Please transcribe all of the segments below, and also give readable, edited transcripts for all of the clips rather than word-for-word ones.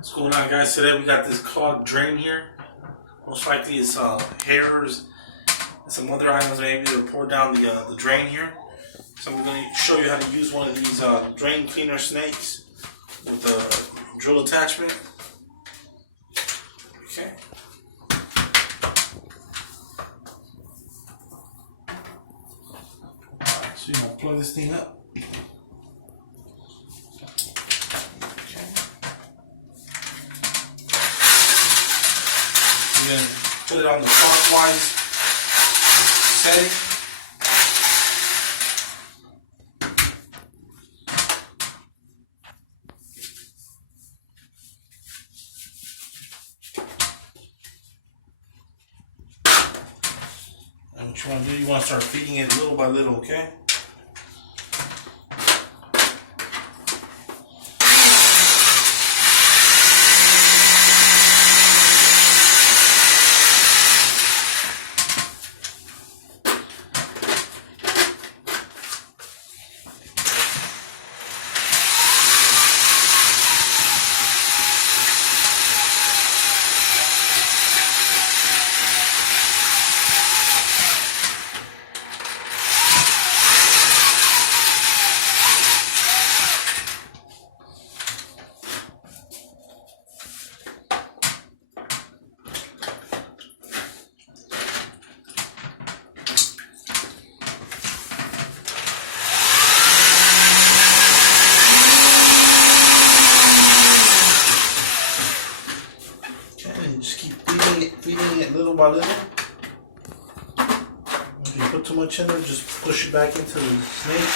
What's going on, guys? Today we got this clogged drain here. Most likely it's hairs and some other items maybe to pour down the drain here. So I'm going to show you how to use one of these drain cleaner snakes with a drill attachment. Okay. Alright, so you're going to plug this thing up. And then put it on the clockwise setting. And what you want to do, you want to start feeding it little by little, okay? Just keep feeding it little by little. If you put too much in there, just push it back into the snake.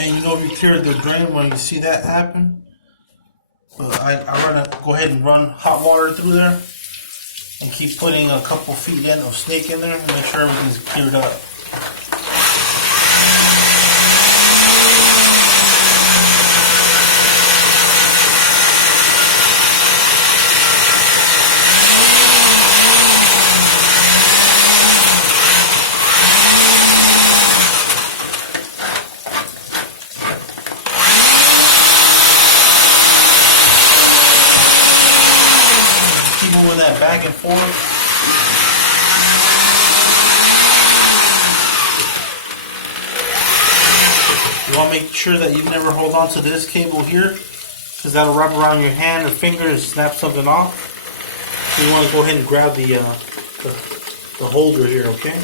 And you know, if you clear the drain when you see that happen, I go ahead and run hot water through there and keep putting a couple feet in of snake in there and make sure everything's cleared up. Keep moving that back and forth. You want to make sure that you never hold on to this cable here, because that'll wrap around your hand or finger and snap something off. So you want to go ahead and grab the holder here, okay?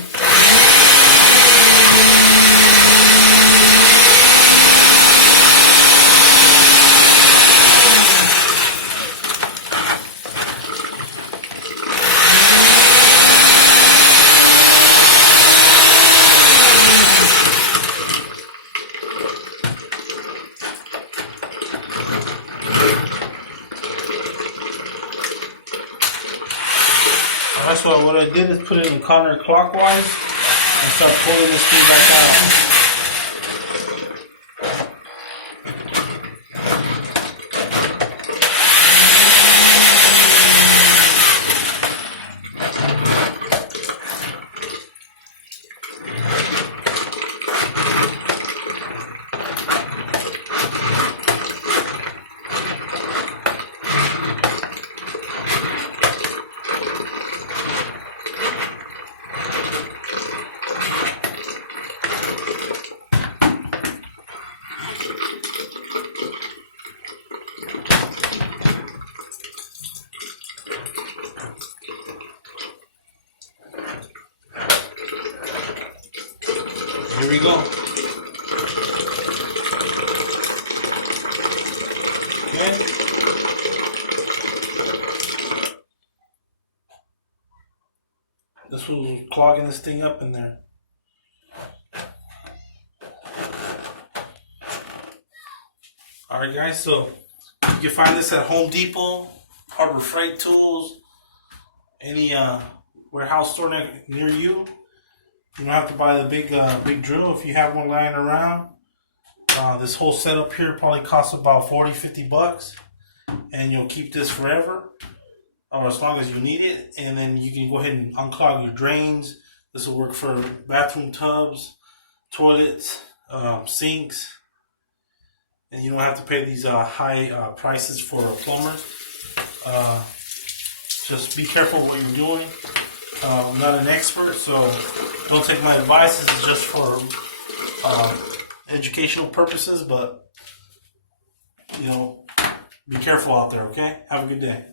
That's what I did is put it in counterclockwise and start pulling this thing back out. Here we go. Okay. This was clogging this thing up in there. Alright guys, so you can find this at Home Depot, Harbor Freight Tools, any warehouse store near you. You don't have to buy the big drill if you have one lying around. This whole setup here probably costs about 40-50 bucks, and you'll keep this forever, or as long as you need it. And then you can go ahead and unclog your drains. This will work for bathroom tubs, toilets, sinks, and you don't have to pay these high prices for a plumber. Just be careful what you're doing. I'm not an expert, so don't take my advice. This is just for educational purposes, but you know, be careful out there, okay? Have a good day.